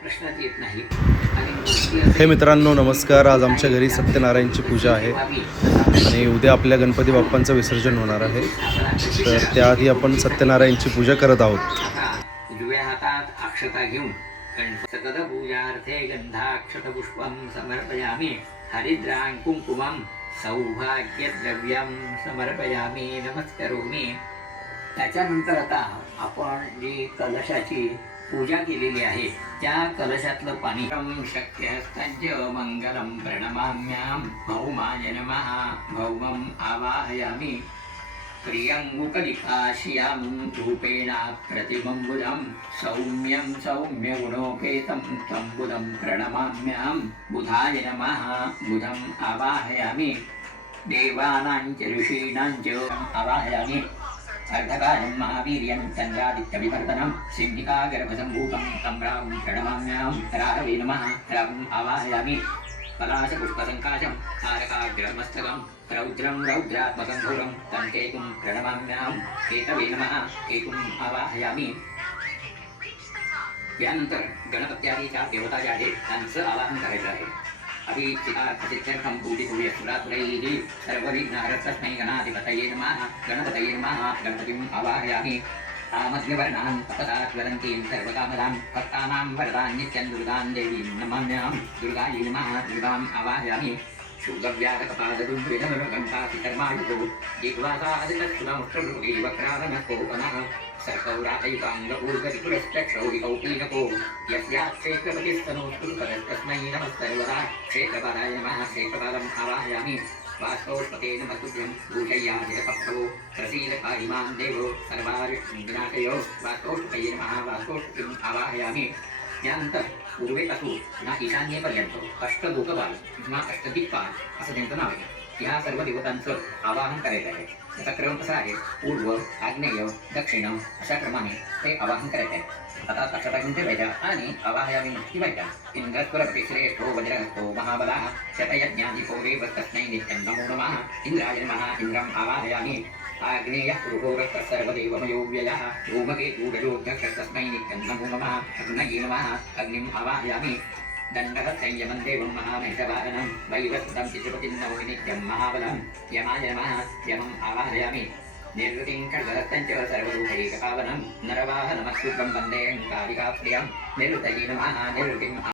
प्रश्नात येत नाही. हे मित्रांनो नमस्कार. आज आमच्या घरी सत्यनारायणची पूजा आहे. आणि उद्या आपल्या गणपती बाप्पांचं विसर्जन होणार आहे. तर त्याआधी आपण सत्यनारायणची पूजा करत आहोत. उजव्या हातात अक्षता घेऊन पूजार्थे समर्पयामि हरिद्रां कुंकुमं सौभाग्यद्रव्यं समर्पयामि नमस्करोमि. त्याच्यानंतर आता आपण जी कलशाची पूजा केलेली आहे. त्या कलशातलं पाणी शक्यस्तज्य मंगलम प्रणमाम्याम भौमाय नमः. भौमम् आवाहयामि. प्रियङ्गुकलिकाशियां रूपेण प्रतिबम्बुदं सौम्यं सौम्यगुणोपेतं तं बुधं प्रणमाम्यां. बुधाय नमः. बुधम् आवाहयामि. देवानां च ऋषीणां च आवाहयामि. अर्धकालं महावीर्यं चन्द्रादित्यविवर्तनं सिद्धिकागर्भसम्भूतं तं रां प्रणमाम्यां राहवे नमः राम् आवाहयामि पलाशपुष्पसङ्काशं तारकाग्रमस्तकं रौद्रं रौद्रात्मकं घोरं तं केतुं प्रणमाम्यां केतवे नमः केतुम् आवाहयामि यानंतर गणपत्यादी चार देवता ज्या आहेत त्यांचं आवाहन करायचं आहे अभी शिवा अतिथ्यर्थम पूजितो यशुरासुरैः सर्वविघ्नहरस्तस्मै गणाधिपतये नमः। गणपतये नमः। गणपतिम् आवाहयामि। कामध्यवर्णान् तपदा ज्वलन्तीं सर्वकामदां भक्तानां वरदान् नित्यं दुर्गां देवीं नमाम्यां दुर्गायै नमः। दुर्गाम् आवाहयामि। शूलव्यागतपादरुद्विधनुगण्ठासिकर्मायुको जिह्वासादिलक्षुलमुक्षमृगे वक्रादनकोपनः सर्कौरातैकाङ्ग ऊर्गतिपुरश्चक्षौरिकौपीनको यस्यात् क्षेत्रपतिस्तनोस्तुतस्तस्मै नमः सर्वदा क्षेत्रपालाय नमः क्षेत्रपालम् आवाहयामि वास्तोष्पते नमस्तुभ्यं भूषय्याधिकपक्षवो प्रसीदकारिमां देवो सर्वारिविनाशयो वास्तोष्पतये नमः वास्तोष्पतिम् आवाहयामि यानंतर पूर्वेपासून ना ईशान्येपर्यंत अष्टलोकपाल किंवा अष्टदिक्पाल असं त्यांचं नाव आहे ह्या सर्व देवतांचं आवाहन करायचं आहे त्याचा क्रम कसा आहे पूर्व आग्नेय दक्षिण अशा क्रमाने ते आवाहन करायचं आहे आता अक्षता घेऊन ठेवायच्या आणि आवाहयामी नक्की व्हायच्या इंद्रस्वरपती श्रेष्ठो वज्रहस्तो महाबलाः शतयज्ञाधिको देवस्तस्मै नित्यं नमो नमः इंद्राय नमः इंद्रम् आवाहयामि आग्नेयः पुरुषोरस्तः सर्वदेवमयो व्ययः धूमकेतूरयोध्यक्षस्तस्मै नित्यं नमो नमः अग्नये नमः अग्निम् आवाहयामि दण्डः संयमं देवं महामेषवाहनं वैवस्वतं चित्रपतिं नौमि नित्यं महाबलं यमाय नमः यमम् आवाहयामि निर्वृतिं खड्गहस्तं च सर्वरूपैकपावनं नरवाहनमस्तुभं वन्दे कारिकाप्रियं निरुतये नमः निवृत्तिम्